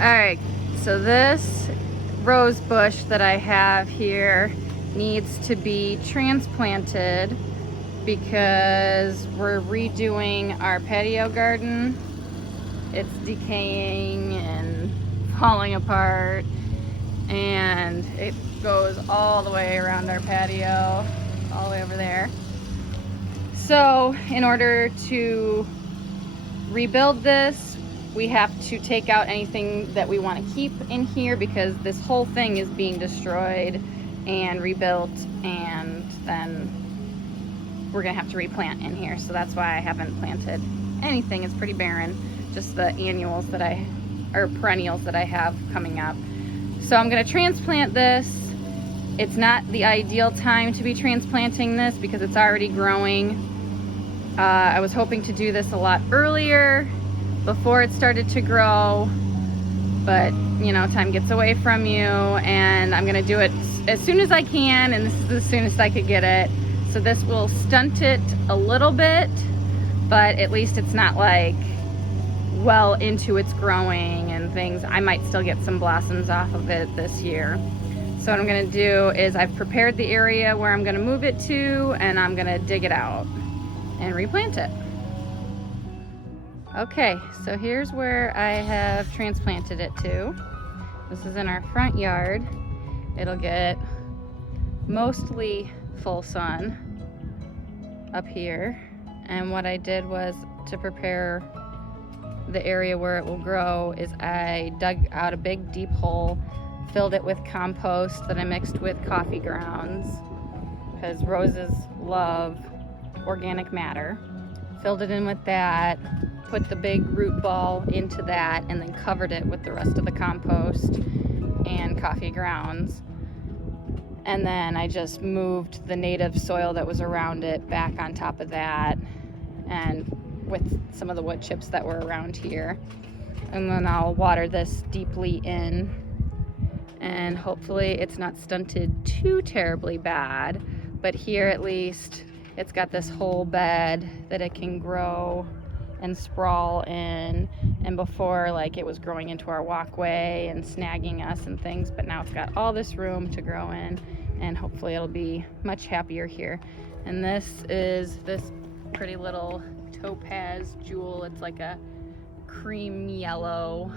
Alright, so this rose bush that I have here needs to be transplanted because we're redoing our patio garden. It's decaying and falling apart, and it goes all the way around our patio, all the way over there. So in order to rebuild this, we have to take out anything that we want to keep in here because this whole thing is being destroyed and rebuilt, and then we're gonna have to replant in here. So that's why I haven't planted anything. It's pretty barren, just the annuals that perennials that I have coming up. So I'm gonna transplant this. It's not the ideal time to be transplanting this because it's already growing. I was hoping to do this a lot earlier, before it started to grow, but you know, time gets away from you, and I'm gonna do it as soon as I can, and this is the soonest I could get it. So this will stunt it a little bit, but at least it's not like well into its growing and things. I might still get some blossoms off of it this year. So what I'm gonna do is I've prepared the area where I'm gonna move it to, and I'm gonna dig it out and replant it. Okay, so here's where I have transplanted it to. This is in our front yard. It'll get mostly full sun up here. And what I did was, to prepare the area where it will grow, is I dug out a big deep hole, filled it with compost that I mixed with coffee grounds, because roses love organic matter. Filled it in with that, put the big root ball into that, and then covered it with the rest of the compost and coffee grounds. And then I just moved the native soil that was around it back on top of that, and with some of the wood chips that were around here. And then I'll water this deeply in, and hopefully it's not stunted too terribly bad, but here at least it's got this whole bed that it can grow and sprawl in. And before, like, it was growing into our walkway and snagging us and things, but now it's got all this room to grow in, and hopefully it'll be much happier here. And this is this pretty little topaz jewel. It's like a cream yellow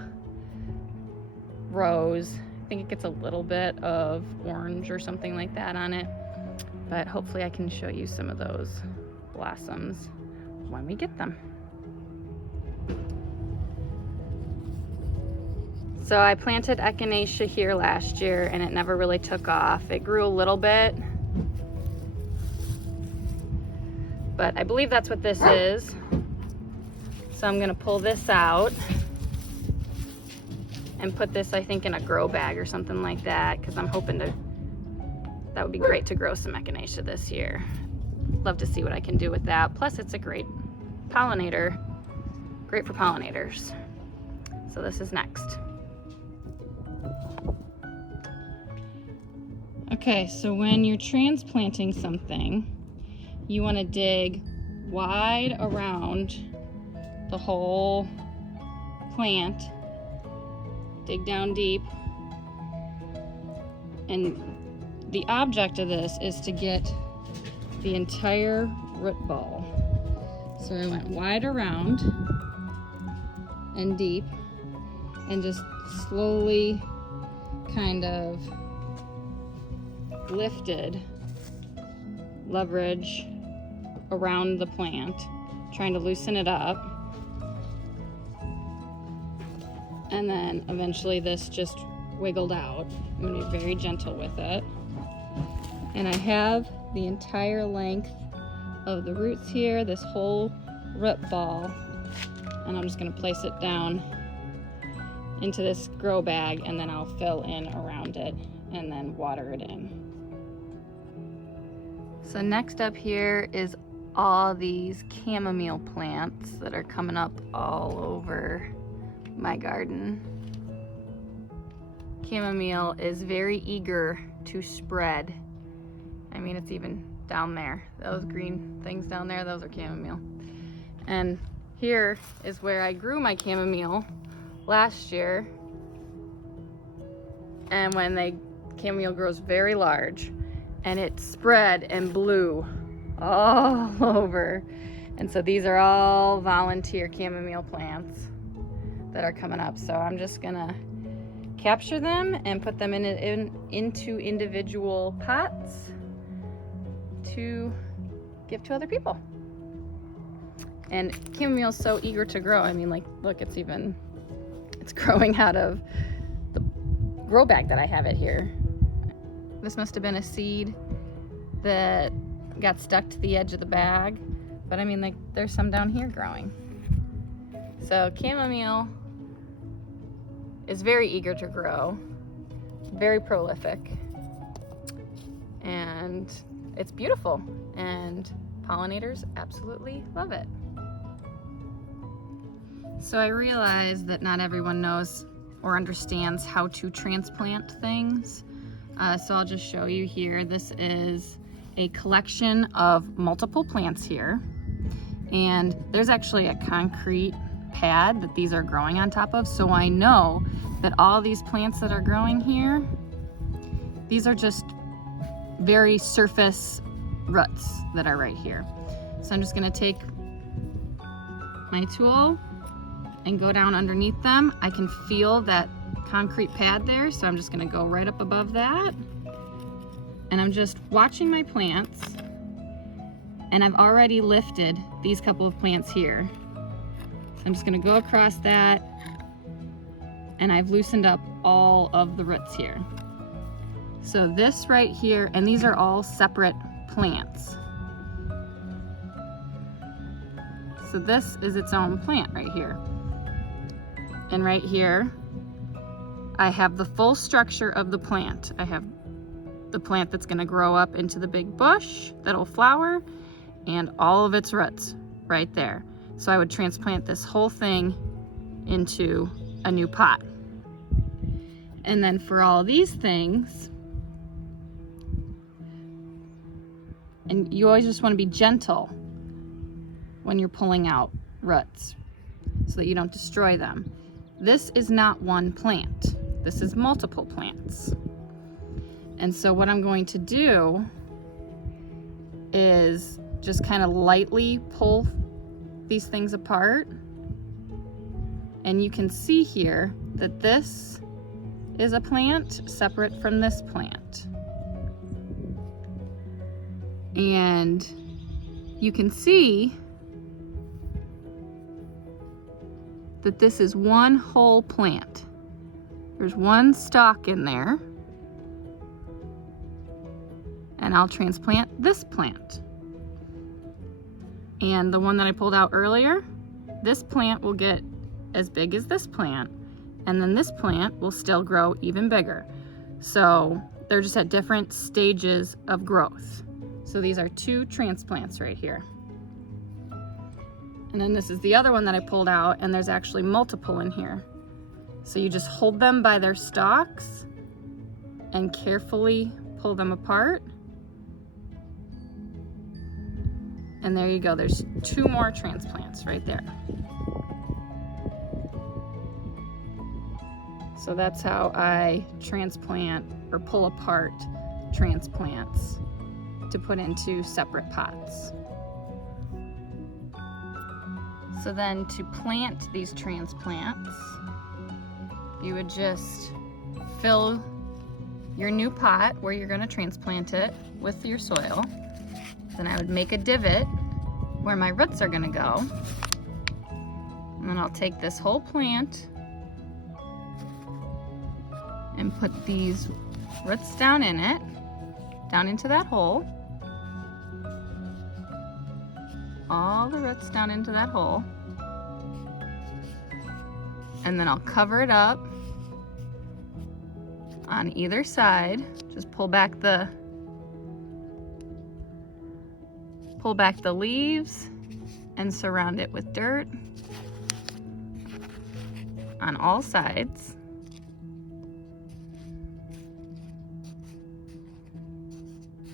rose. I think it gets a little bit of orange or something like that on it, but hopefully I can show you some of those blossoms when we get them. So I planted echinacea here last year, and it never really took off. It grew a little bit, but I believe that's what this is. So I'm gonna pull this out and put this, I think, in a grow bag or something like that, because I'm hoping that would be great to grow some echinacea this year. Love to see what I can do with that. Plus it's a great pollinator, great for pollinators. So this is next. Okay, so when you're transplanting something, you want to dig wide around the whole plant, dig down deep, and the object of this is to get the entire root ball. So I went wide around and deep, and just slowly kind of lifted leverage around the plant, trying to loosen it up. And then eventually this just wiggled out. I'm going to be very gentle with it. And I have the entire length of the roots here, this whole root ball, and I'm just going to place it down into this grow bag, and then I'll fill in around it and then water it in. So next up here is all these chamomile plants that are coming up all over my garden. Chamomile is very eager to spread. I mean, it's even down there. Those green things down there, those are chamomile. And here is where I grew my chamomile last year. And when chamomile grows very large, and it spread and blew all over. And so these are all volunteer chamomile plants that are coming up. So I'm just gonna capture them and put them into individual pots to give to other people. And chamomile is so eager to grow. I mean, like, look, it's growing out of the grow bag that I have it here. This must have been a seed that got stuck to the edge of the bag, but I mean, like, there's some down here growing. So chamomile is very eager to grow, very prolific, and it's beautiful, and pollinators absolutely love it. So I realize that not everyone knows or understands how to transplant things. So I'll just show you here. This is a collection of multiple plants here. And there's actually a concrete pad that these are growing on top of. So I know that all these plants that are growing here, these are just very surface roots that are right here. So I'm just gonna take my tool and go down underneath them. I can feel that concrete pad there, so I'm just gonna go right up above that. And I'm just watching my plants, and I've already lifted these couple of plants here. So I'm just gonna go across that, and I've loosened up all of the roots here. So this right here, and these are all separate plants. So this is its own plant right here. And right here, I have the full structure of the plant. I have the plant that's gonna grow up into the big bush that'll flower, and all of its roots right there. So I would transplant this whole thing into a new pot. And then for all these things, and you always just wanna be gentle when you're pulling out roots so that you don't destroy them. This is not one plant. This is multiple plants. And so what I'm going to do is just kind of lightly pull these things apart. And you can see here that this is a plant separate from this plant. And you can see that this is one whole plant. There's one stalk in there, and I'll transplant this plant. And the one that I pulled out earlier, this plant will get as big as this plant, and then this plant will still grow even bigger. So they're just at different stages of growth. So these are two transplants right here. And then this is the other one that I pulled out, and there's actually multiple in here. So you just hold them by their stalks and carefully pull them apart. And there you go, there's two more transplants right there. So that's how I transplant or pull apart transplants to put into separate pots. So then to plant these transplants, you would just fill your new pot where you're gonna transplant it with your soil. Then I would make a divot where my roots are gonna go. And then I'll take this whole plant and put these roots down in it, down into that hole. All the roots down into that hole. And then I'll cover it up on either side. Just pull back the leaves and surround it with dirt on all sides.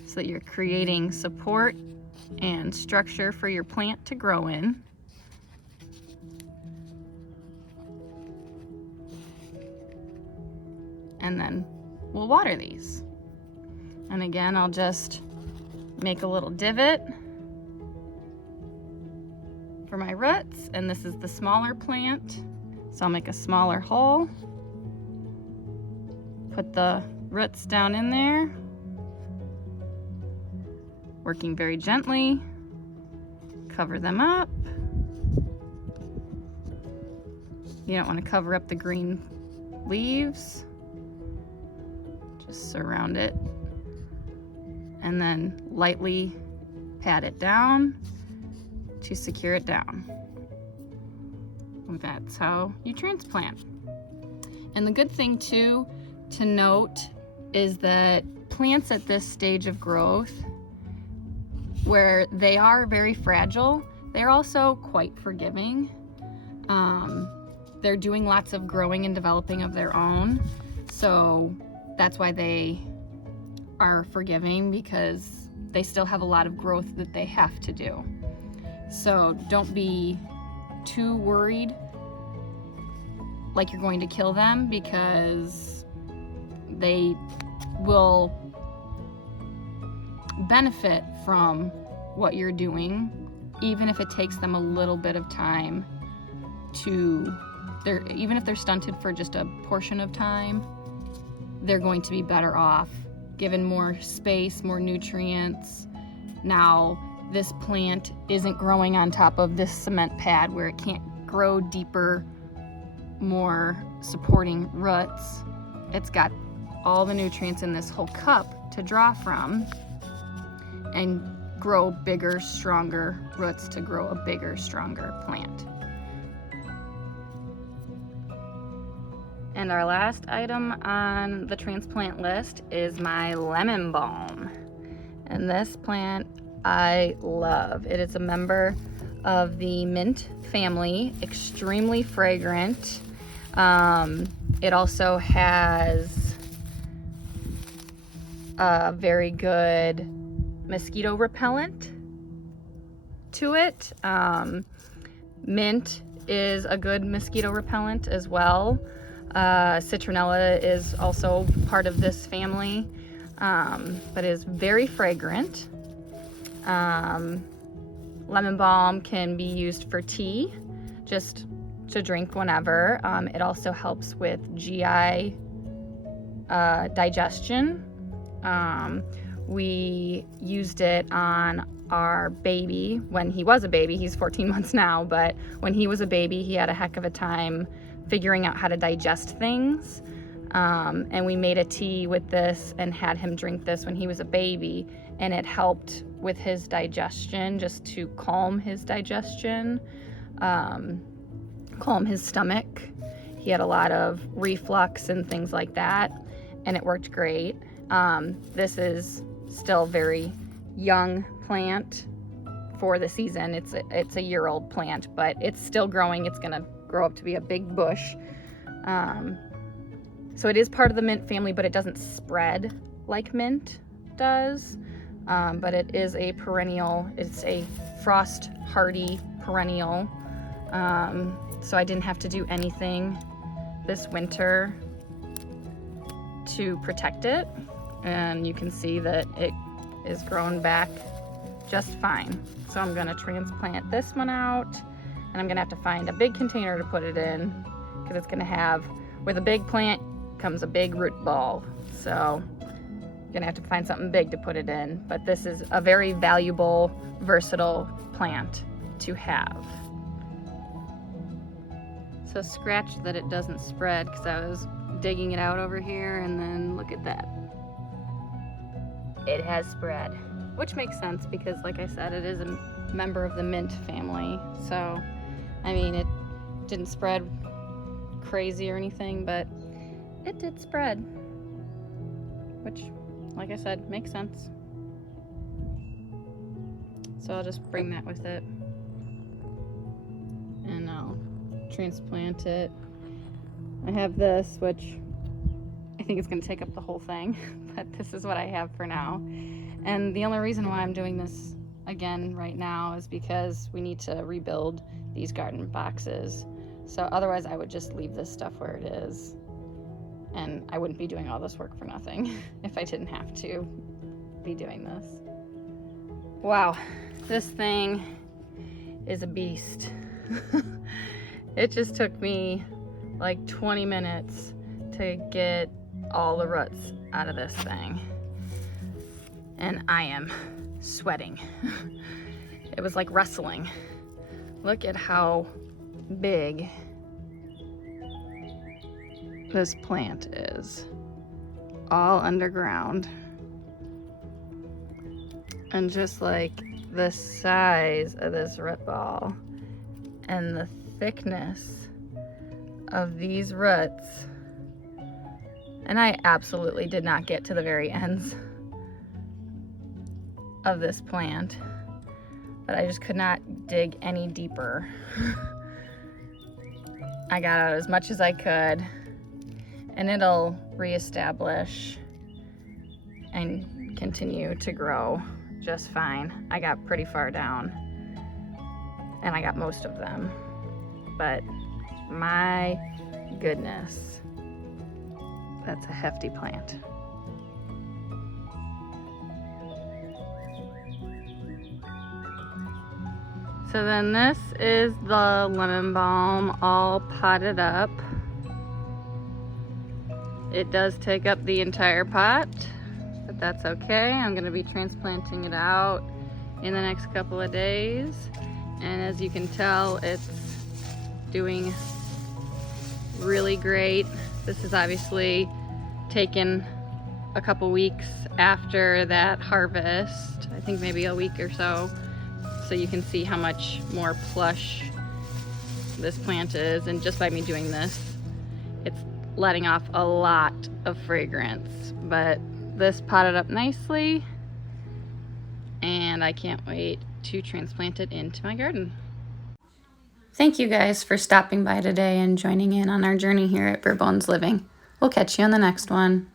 So that you're creating support and structure for your plant to grow in. And then we'll water these. And again, I'll just make a little divot for my roots, and this is the smaller plant, so I'll make a smaller hole, put the roots down in there, working very gently, cover them up. You don't want to cover up the green leaves, just surround it, and then lightly pat it down to secure it down. And that's how you transplant. And the good thing too to note is that plants at this stage of growth, where they are very fragile, they're also quite forgiving. They're doing lots of growing and developing of their own, so that's why they are forgiving, because they still have a lot of growth that they have to do. So don't be too worried like you're going to kill them, because they will benefit from what you're doing, even if it takes them a little bit of time to, even if they're stunted for just a portion of time, they're going to be better off given more space, more nutrients. Now, this plant isn't growing on top of this cement pad where it can't grow deeper, more supporting roots. It's got all the nutrients in this whole cup to draw from and grow bigger, stronger roots to grow a bigger, stronger plant. And our last item on the transplant list is my lemon balm. And this plant I love. It is a member of the mint family, extremely fragrant. It also has a very good mosquito repellent to it. Mint is a good mosquito repellent as well. Citronella is also part of this family, but is very fragrant. Lemon balm can be used for tea, just to drink whenever. It also helps with GI digestion. We used it on our baby when he was a baby. He's 14 months now, but when he was a baby, he had a heck of a time figuring out how to digest things. And we made a tea with this and had him drink this when he was a baby, and it helped with his digestion, just to calm his digestion, calm his stomach. He had a lot of reflux and things like that, and it worked great. This is still very young plant for the season. It's a year-old plant, but it's still growing. It's gonna grow up to be a big bush. So it is part of the mint family, but it doesn't spread like mint does. But it is a perennial. It's a frost hardy perennial. So I didn't have to do anything this winter to protect it. And you can see that it is grown back just fine. So I'm gonna transplant this one out, and I'm gonna have to find a big container to put it in, because it's gonna have, with a big plant comes a big root ball. So I'm gonna have to find something big to put it in. But this is a very valuable, versatile plant to have. So scratch that it doesn't spread, because I was digging it out over here, and then look at that. It has spread, which makes sense because, like I said, it is a member of the mint family. So, I mean, it didn't spread crazy or anything, but it did spread, which, like I said, makes sense. So I'll just bring that with it, and I'll transplant it. I have this, which I think it's going to take up the whole thing, but this is what I have for now. And the only reason why I'm doing this again right now is because we need to rebuild these garden boxes. So otherwise I would just leave this stuff where it is. And I wouldn't be doing all this work for nothing if I didn't have to be doing this. Wow, this thing is a beast. It just took me like 20 minutes to get all the roots out of this thing. And I am sweating. It was like wrestling. Look at how big this plant is. All underground. And just like the size of this root ball and the thickness of these roots. And I absolutely did not get to the very ends of this plant, but I just could not dig any deeper. I got out as much as I could, and it'll reestablish and continue to grow just fine. I got pretty far down, and I got most of them, but my goodness, that's a hefty plant. So then this is the lemon balm all potted up. It does take up the entire pot, but that's okay. I'm gonna be transplanting it out in the next couple of days. And as you can tell, it's doing really great. This is obviously taken a couple weeks after that harvest. I think maybe a week or so. So you can see how much more plush this plant is, and just by me doing this, it's letting off a lot of fragrance. But this potted up nicely, and I can't wait to transplant it into my garden. Thank you guys for stopping by today and joining in on our journey here at Bare Bones Living. We'll catch you on the next one.